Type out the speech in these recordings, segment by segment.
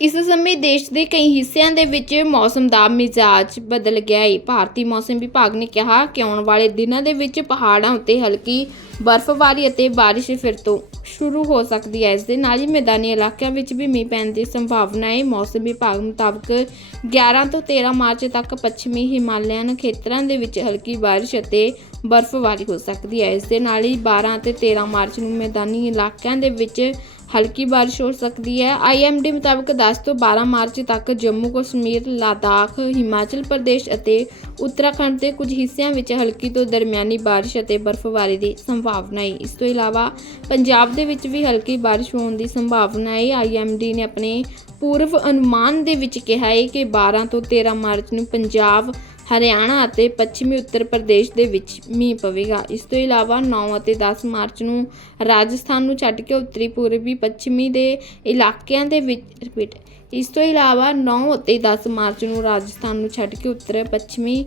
ਇਸ ਸਮੇਂ ਦੇਸ਼ ਦੇ ਕਈ ਹਿੱਸਿਆਂ ਦੇ ਵਿੱਚ ਮੌਸਮ ਦਾ ਮਿਜ਼ਾਜ ਬਦਲ ਗਿਆ ਹੈ ਭਾਰਤੀ ਮੌਸਮ ਵਿਭਾਗ ਨੇ ਕਿਹਾ ਕਿ ਆਉਣ ਵਾਲੇ ਦਿਨਾਂ ਦੇ ਵਿੱਚ ਪਹਾੜਾਂ ਉੱਤੇ ਹਲਕੀ ਬਰਫ਼ਬਾਰੀ ਅਤੇ ਬਾਰਿਸ਼ ਫਿਰ ਤੋਂ ਸ਼ੁਰੂ ਹੋ ਸਕਦੀ ਹੈ। ਇਸ ਦੇ ਨਾਲ ਹੀ ਮੈਦਾਨੀ ਇਲਾਕਿਆਂ ਵਿੱਚ ਵੀ ਮੀਂਹ ਪੈਣ ਦੀ ਸੰਭਾਵਨਾ ਹੈ ਮੌਸਮ ਵਿਭਾਗ ਮੁਤਾਬਕ 11 ਤੋਂ 13 ਮਾਰਚ ਤੱਕ ਪੱਛਮੀ ਹਿਮਾਲਿਅਨ ਖੇਤਰਾਂ ਦੇ ਵਿੱਚ ਹਲਕੀ ਬਾਰਿਸ਼ ਅਤੇ ਬਰਫ਼ਬਾਰੀ ਹੋ ਸਕਦੀ ਹੈ। ਇਸ ਦੇ ਨਾਲ ਹੀ 12 ਅਤੇ 13 ਮਾਰਚ ਨੂੰ ਮੈਦਾਨੀ ਇਲਾਕਿਆਂ ਦੇ ਵਿੱਚ ਹਲਕੀ ਬਾਰਿਸ਼ ਹੋ ਸਕਦੀ ਹੈ। ਆਈਐਮਡੀ ਮੁਤਾਬਕ 10 ਤੋਂ 12 ਮਾਰਚ ਤੱਕ ਜੰਮੂ ਕਸ਼ਮੀਰ, ਲਦਾਖ, ਹਿਮਾਚਲ ਪ੍ਰਦੇਸ਼ ਅਤੇ ਉੱਤਰਾਖੰਡ ਦੇ ਕੁਝ ਹਿੱਸਿਆਂ ਵਿੱਚ ਹਲਕੀ ਤੋਂ ਦਰਮਿਆਨੀ ਬਾਰਿਸ਼ ਅਤੇ ਬਰਫ਼ਬਾਰੀ ਦੀ ਸੰਭਾਵਨਾ ਹੈ। ਇਸ ਤੋਂ ਇਲਾਵਾ ਪੰਜਾਬ ਦੇ ਵਿੱਚ ਵੀ ਹਲਕੀ ਬਾਰਿਸ਼ ਹੋਣ ਦੀ ਸੰਭਾਵਨਾ ਹੈ। ਆਈਐਮਡੀ ਨੇ ਆਪਣੇ ਪੂਰਵ ਅਨੁਮਾਨ ਦੇ ਵਿੱਚ ਕਿਹਾ ਹੈ ਕਿ 12 ਤੋਂ 13 ਮਾਰਚ ਨੂੰ ਪੰਜਾਬ ਹਰਿਆਣਾ ਅਤੇ ਪੱਛਮੀ ਉੱਤਰ ਪ੍ਰਦੇਸ਼ ਦੇ ਵਿੱਚ ਮੀਂਹ ਪਵੇਗਾ। ਇਸ ਤੋਂ ਇਲਾਵਾ 9 ਅਤੇ 10 ਮਾਰਚ ਨੂੰ ਰਾਜਸਥਾਨ ਨੂੰ ਛੱਡ ਕੇ ਉੱਤਰੀ ਪੂਰਬੀ ਪੱਛਮੀ ਦੇ ਇਲਾਕਿਆਂ ਦੇ ਵਿੱਚ ਰਿਪੀਟ ਇਸ ਤੋਂ ਇਲਾਵਾ 9 ਅਤੇ 10 ਮਾਰਚ ਨੂੰ ਰਾਜਸਥਾਨ ਨੂੰ ਛੱਡ ਕੇ ਉੱਤਰ ਪੱਛਮੀ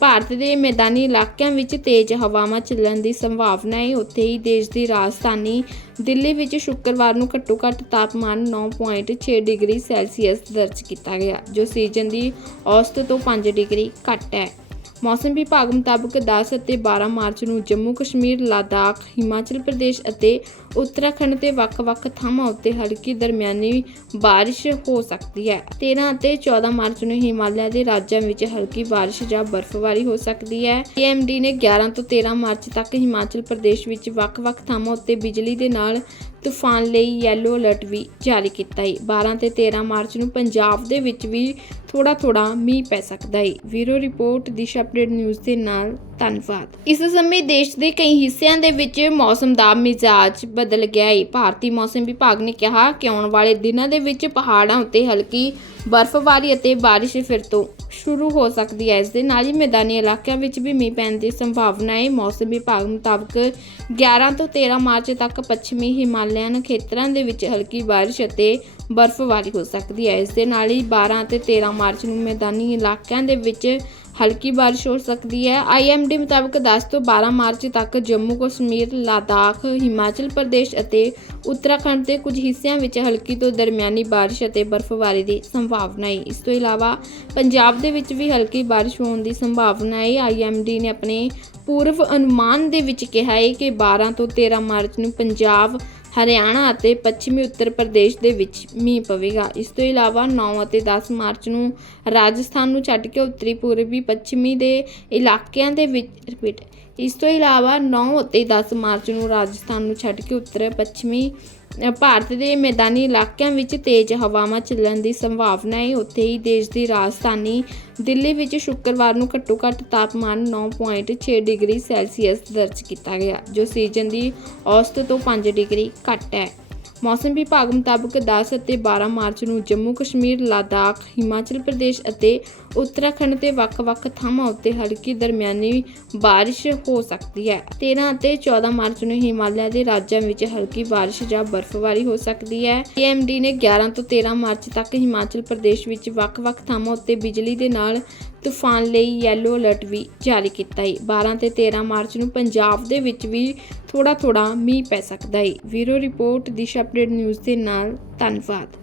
ਭਾਰਤ ਦੇ ਮੈਦਾਨੀ ਇਲਾਕਿਆਂ ਵਿੱਚ ਤੇਜ਼ ਹਵਾਵਾਂ ਚੱਲਣ ਦੀ ਸੰਭਾਵਨਾ ਹੈ। ਉੱਥੇ ਹੀ ਦੇਸ਼ ਦੀ ਰਾਜਧਾਨੀ ਦਿੱਲੀ ਵਿੱਚ ਸ਼ੁੱਕਰਵਾਰ ਨੂੰ ਘੱਟੋ ਘੱਟ ਤਾਪਮਾਨ 9.6 ਡਿਗਰੀ ਸੈਲਸੀਅਸ ਦਰਜ ਕੀਤਾ ਗਿਆ, ਜੋ ਸੀਜ਼ਨ ਦੀ ਔਸਤ ਤੋਂ 5 ਡਿਗਰੀ ਘੱਟ ਹੈ। ਮੌਸਮ ਵਿਭਾਗ ਮੁਤਾਬਕ 10 ਅਤੇ 12 ਮਾਰਚ ਨੂੰ ਜੰਮੂ ਕਸ਼ਮੀਰ, ਲਦਾਖ, ਹਿਮਾਚਲ ਪ੍ਰਦੇਸ਼ ਅਤੇ ਉੱਤਰਾਖੰਡ ਦੇ ਵੱਖ-ਵੱਖ ਥਾਵਾਂ ਉੱਤੇ ਹਲਕੀ ਦਰਮਿਆਨੀ ਬਾਰਿਸ਼ ਹੋ ਸਕਦੀ ਹੈ। 13 ਅਤੇ 14 ਮਾਰਚ ਨੂੰ ਹਿਮਾਲਿਆ ਦੇ ਰਾਜਾਂ ਵਿੱਚ ਹਲਕੀ ਬਾਰਿਸ਼ ਜਾਂ ਬਰਫ਼ਬਾਰੀ ਹੋ ਸਕਦੀ ਹੈ। ਏਐਮਡੀ ਨੇ 11 ਤੋਂ 13 ਮਾਰਚ ਤੱਕ ਹਿਮਾਚਲ ਪ੍ਰਦੇਸ਼ ਵਿੱਚ ਵੱਖ-ਵੱਖ ਥਾਵਾਂ ਉੱਤੇ ਬਿਜਲੀ ਦੇ ਨਾਲ ਤੂਫਾਨ ਲਈ ਯੈਲੋ ਅਲਰਟ ਵੀ ਜਾਰੀ ਕੀਤਾ ਹੈ 12 ਤੇ 13 ਮਾਰਚ ਨੂੰ ਪੰਜਾਬ ਦੇ ਵਿੱਚ ਵੀ ਥੋੜਾ ਥੋੜਾ ਮੀਂਹ ਪੈ ਸਕਦਾ ਹੈ ਵੀਰੋ ਰਿਪੋਰਟ, ਦਿਸ਼ਾ ਅਪਡੇਟ ਨਿਊਜ਼ ਦੇ ਨਾਲ ਧੰਨਵਾਦ। ਇਸ ਸਮੇਂ ਦੇਸ਼ ਦੇ ਕਈ ਹਿੱਸਿਆਂ ਦੇ ਵਿੱਚ ਮੌਸਮ ਦਾ ਮਿਜ਼ਾਜ ਬਦਲ ਗਿਆ ਹੈ ਭਾਰਤੀ ਮੌਸਮ ਵਿਭਾਗ ਨੇ ਕਿਹਾ ਕਿ ਆਉਣ ਵਾਲੇ ਦਿਨਾਂ ਦੇ ਵਿੱਚ ਪਹਾੜਾਂ ਉੱਤੇ ਹਲਕੀ ਬਰਫ਼ਬਾਰੀ ਅਤੇ ਬਾਰਿਸ਼ ਫਿਰ ਤੋਂ ਸ਼ੁਰੂ ਹੋ ਸਕਦੀ ਹੈ। ਇਸ ਦੇ ਨਾਲ ਹੀ ਮੈਦਾਨੀ ਇਲਾਕਿਆਂ ਵਿੱਚ ਵੀ ਮੀਂਹ ਪੈਣ ਦੀ ਸੰਭਾਵਨਾ ਹੈ। ਮੌਸਮ ਵਿਭਾਗ ਮੁਤਾਬਕ 11 ਤੋਂ 13 ਮਾਰਚ ਤੱਕ ਪੱਛਮੀ ਹਿਮਾਲਿਅਨ ਖੇਤਰਾਂ ਦੇ ਵਿੱਚ ਹਲਕੀ ਬਾਰਿਸ਼ ਅਤੇ ਬਰਫ਼ਬਾਰੀ ਹੋ ਸਕਦੀ ਹੈ। ਇਸ ਦੇ ਨਾਲ ਹੀ 12 ਅਤੇ 13 ਮਾਰਚ ਨੂੰ ਮੈਦਾਨੀ ਇਲਾਕਿਆਂ ਦੇ ਵਿੱਚ ਹਲਕੀ ਬਾਰਿਸ਼ ਹੋ ਸਕਦੀ ਹੈ। ਆਈਐਮਡੀ ਮੁਤਾਬਕ 10 ਤੋਂ 12 ਮਾਰਚ ਤੱਕ ਜੰਮੂ ਕਸ਼ਮੀਰ, ਲਦਾਖ, ਹਿਮਾਚਲ ਪ੍ਰਦੇਸ਼ ਅਤੇ ਉੱਤਰਾਖੰਡ ਦੇ ਕੁਝ ਹਿੱਸਿਆਂ ਵਿੱਚ ਹਲਕੀ ਤੋਂ ਦਰਮਿਆਨੀ ਬਾਰਿਸ਼ ਅਤੇ ਬਰਫ਼ਬਾਰੀ ਦੀ ਸੰਭਾਵਨਾ ਹੈ। ਇਸ ਤੋਂ ਇਲਾਵਾ ਪੰਜਾਬ ਦੇ ਵਿੱਚ ਵੀ ਹਲਕੀ ਬਾਰਿਸ਼ ਹੋਣ ਦੀ ਸੰਭਾਵਨਾ ਹੈ। ਆਈਐਮਡੀ ਨੇ ਆਪਣੇ ਪੂਰਵ ਅਨੁਮਾਨ ਦੇ ਵਿੱਚ ਕਿਹਾ ਹੈ ਕਿ 12 ਤੋਂ 13 ਮਾਰਚ ਨੂੰ ਪੰਜਾਬ ਹਰਿਆਣਾ ਅਤੇ ਪੱਛਮੀ ਉੱਤਰ ਪ੍ਰਦੇਸ਼ ਦੇ ਵਿੱਚ ਮੀਂਹ ਪਵੇਗਾ। ਇਸ ਤੋਂ ਇਲਾਵਾ 9 ਅਤੇ 10 ਮਾਰਚ ਨੂੰ ਰਾਜਸਥਾਨ ਨੂੰ ਛੱਡ ਕੇ ਉੱਤਰੀ ਪੂਰਬੀ ਪੱਛਮੀ ਦੇ ਇਲਾਕਿਆਂ ਦੇ ਵਿੱਚ ਰਿਪੀਟ ਇਸ ਤੋਂ ਇਲਾਵਾ 9 ਅਤੇ 10 ਮਾਰਚ ਨੂੰ ਰਾਜਸਥਾਨ ਨੂੰ ਛੱਡ ਕੇ ਉੱਤਰ ਪੱਛਮੀ ਭਾਰਤ ਦੇ ਮੈਦਾਨੀ ਇਲਾਕਿਆਂ ਵਿੱਚ ਤੇਜ਼ ਹਵਾਵਾਂ ਚੱਲਣ ਦੀ ਸੰਭਾਵਨਾ ਹੈ। ਉੱਥੇ ਹੀ ਦੇਸ਼ ਦੀ ਰਾਜਧਾਨੀ ਦਿੱਲੀ ਵਿੱਚ ਸ਼ੁੱਕਰਵਾਰ ਨੂੰ ਘੱਟੋ ਘੱਟ ਤਾਪਮਾਨ 9.6 ਡਿਗਰੀ ਸੈਲਸੀਅਸ ਦਰਜ ਕੀਤਾ ਗਿਆ, ਜੋ ਸੀਜ਼ਨ ਦੀ ਔਸਤ ਤੋਂ 5 ਡਿਗਰੀ ਘੱਟ ਹੈ। ਮੌਸਮ ਵਿਭਾਗ ਮੁਤਾਬਕ 10 ਅਤੇ 12 ਮਾਰਚ ਨੂੰ ਜੰਮੂ ਕਸ਼ਮੀਰ, ਲਦਾਖ, ਹਿਮਾਚਲ ਪ੍ਰਦੇਸ਼ ਅਤੇ ਉੱਤਰਾਖੰਡ ਦੇ ਵੱਖ-ਵੱਖ ਥਾਵਾਂ ਉੱਤੇ ਹਲਕੀ ਦਰਮਿਆਨੀ ਬਾਰਿਸ਼ ਹੋ ਸਕਦੀ ਹੈ। 13 ਅਤੇ 14 ਮਾਰਚ ਨੂੰ ਹਿਮਾਲਿਆ ਦੇ ਰਾਜਾਂ ਵਿੱਚ ਹਲਕੀ ਬਾਰਿਸ਼ ਜਾਂ ਬਰਫ਼ਬਾਰੀ ਹੋ ਸਕਦੀ ਹੈ। ਏਐਮਡੀ ਨੇ 11 ਤੋਂ 13 ਮਾਰਚ ਤੱਕ ਹਿਮਾਚਲ ਪ੍ਰਦੇਸ਼ ਵਿੱਚ ਵੱਖ-ਵੱਖ ਥਾਵਾਂ ਉੱਤੇ ਬਿਜਲੀ ਦੇ ਨਾਲ ਤੂਫਾਨ ਲਈ ਯੈਲੋ ਅਲਰਟ ਵੀ ਜਾਰੀ ਕੀਤਾ ਹੈ 12 ਤੇ 13 ਮਾਰਚ ਨੂੰ ਪੰਜਾਬ ਦੇ ਵਿੱਚ ਵੀ ਥੋੜਾ ਥੋੜਾ ਮੀਂਹ ਪੈ ਸਕਦਾ ਹੈ ਵੀਰੋ ਰਿਪੋਰਟ, ਦਿਸ਼ਾ ਅਪਡੇਟ ਨਿਊਜ਼ ਦੇ ਨਾਲ ਧੰਨਵਾਦ।